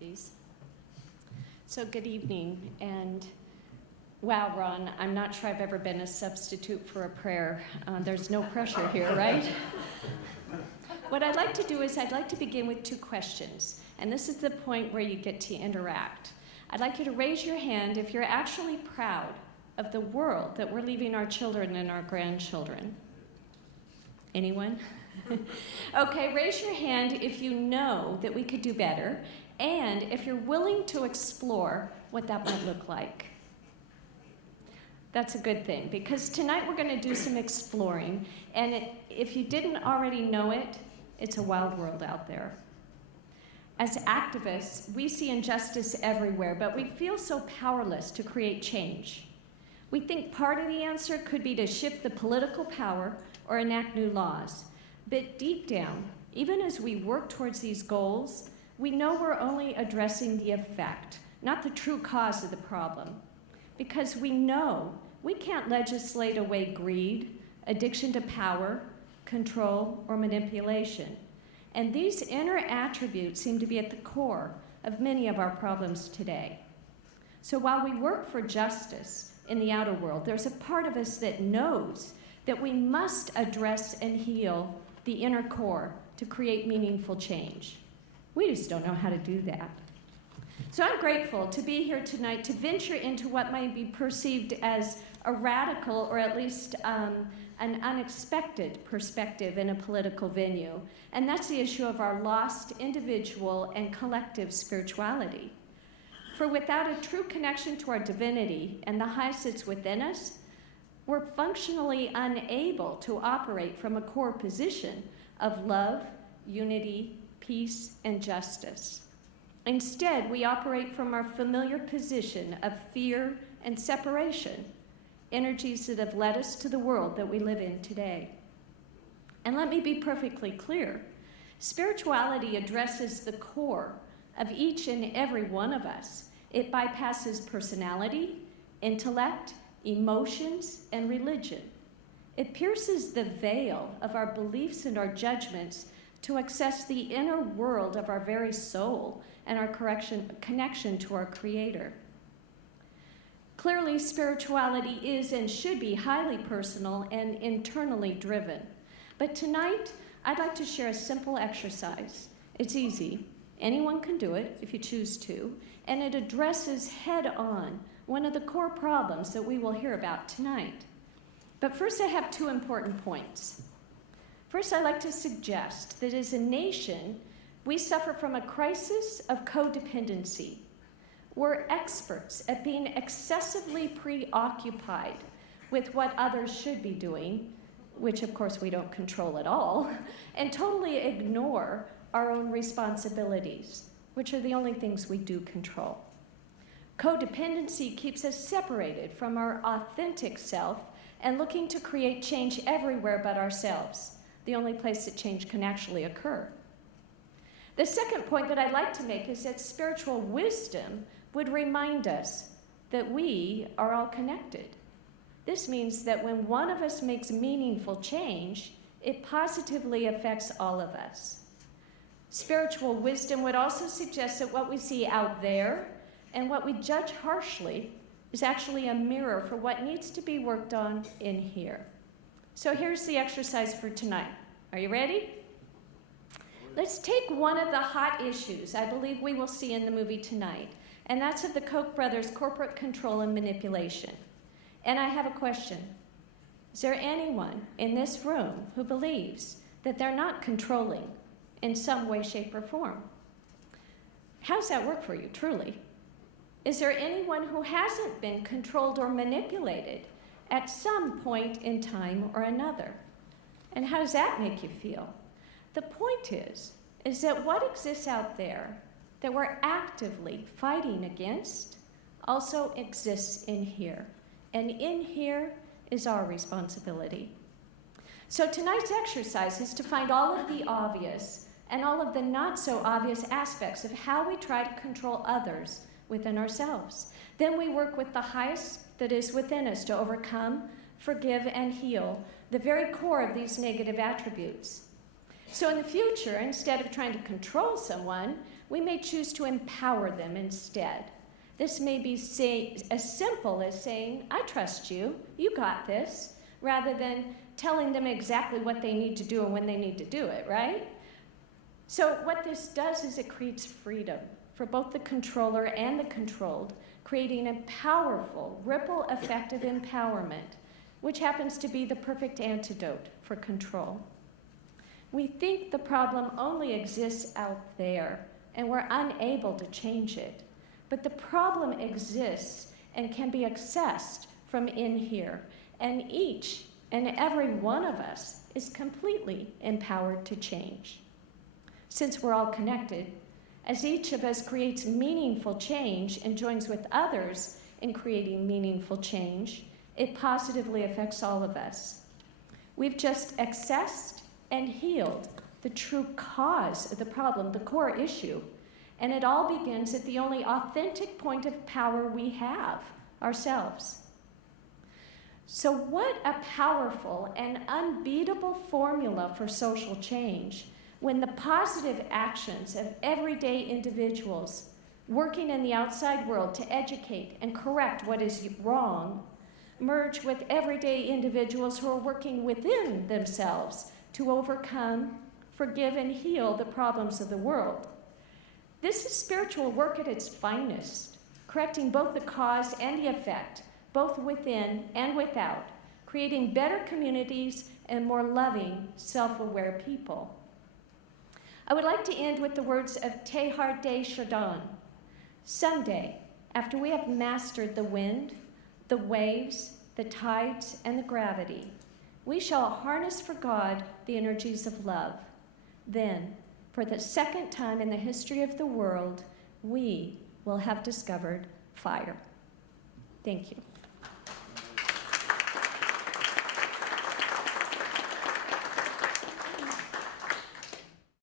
these. So good evening, and wow, Ron, I'm not sure I've ever been a substitute for a prayer. There's no pressure here, right? What I'd like to do is I'd like to begin with two questions, and this is the point where you get to interact. I'd like you to raise your hand if you're actually proud of the world that we're leaving our children and our grandchildren. Anyone? Okay, raise your hand if you know that we could do better, and if you're willing to explore what that might look like. That's a good thing, because tonight we're going to do some exploring, and if you didn't already know it, it's a wild world out there. As activists, we see injustice everywhere, but we feel so powerless to create change. We think part of the answer could be to shift the political power or enact new laws. But deep down, even as we work towards these goals, we know we're only addressing the effect, not the true cause of the problem. Because we know we can't legislate away greed, addiction to power, control, or manipulation. And these inner attributes seem to be at the core of many of our problems today. So while we work for justice in the outer world, there's a part of us that knows that we must address and heal the inner core to create meaningful change. We just don't know how to do that. So I'm grateful to be here tonight to venture into what might be perceived as a radical or at least an unexpected perspective in a political venue. And that's the issue of our lost individual and collective spirituality. For without a true connection to our divinity and the high sits within us, we're functionally unable to operate from a core position of love, unity, peace, and justice. Instead, we operate from our familiar position of fear and separation, energies that have led us to the world that we live in today. And let me be perfectly clear. Spirituality addresses the core of each and every one of us. It bypasses personality, intellect, emotions, and religion. It pierces the veil of our beliefs and our judgments to access the inner world of our very soul and our connection to our Creator. Clearly, spirituality is and should be highly personal and internally driven. But tonight, I'd like to share a simple exercise. It's easy. Anyone can do it if you choose to, and it addresses head-on one of the core problems that we will hear about tonight. But first, I have two important points. First, I'd like to suggest that as a nation, we suffer from a crisis of codependency. We're experts at being excessively preoccupied with what others should be doing, which of course we don't control at all, and totally ignore our own responsibilities, which are the only things we do control. Codependency keeps us separated from our authentic self and looking to create change everywhere but ourselves, the only place that change can actually occur. The second point that I'd like to make is that spiritual wisdom would remind us that we are all connected. This means that when one of us makes meaningful change, it positively affects all of us. Spiritual wisdom would also suggest that what we see out there and what we judge harshly is actually a mirror for what needs to be worked on in here. So here's the exercise for tonight. Are you ready? Let's take one of the hot issues I believe we will see in the movie tonight, and that's of the Koch brothers' corporate control and manipulation. And I have a question. Is there anyone in this room who believes that they're not controlling in some way, shape, or form? How's that work for you, truly? Is there anyone who hasn't been controlled or manipulated at some point in time or another? And how does that make you feel? The point is that what exists out there that we're actively fighting against also exists in here. And in here is our responsibility. So tonight's exercise is to find all of the obvious and all of the not so obvious aspects of how we try to control others within ourselves. Then we work with the highest that is within us to overcome, forgive, and heal the very core of these negative attributes. So in the future, instead of trying to control someone, we may choose to empower them instead. This may be as simple as saying, I trust you, you got this, rather than telling them exactly what they need to do and when they need to do it, right? So what this does is it creates freedom for both the controller and the controlled, creating a powerful, ripple effect of empowerment, which happens to be the perfect antidote for control. We think the problem only exists out there, and we're unable to change it. But the problem exists and can be accessed from in here, and each and every one of us is completely empowered to change. Since we're all connected, as each of us creates meaningful change and joins with others in creating meaningful change, it positively affects all of us. We've just accessed and healed the true cause of the problem, the core issue, and it all begins at the only authentic point of power we have, ourselves. So what a powerful and unbeatable formula for social change when the positive actions of everyday individuals working in the outside world to educate and correct what is wrong merge with everyday individuals who are working within themselves to overcome, forgive, and heal the problems of the world. This is spiritual work at its finest, correcting both the cause and the effect, both within and without, creating better communities and more loving, self-aware people. I would like to end with the words of Teilhard de Chardin. Someday, after we have mastered the wind, the waves, the tides, and the gravity, we shall harness for God the energies of love. Then, for the second time in the history of the world, we will have discovered fire. Thank you.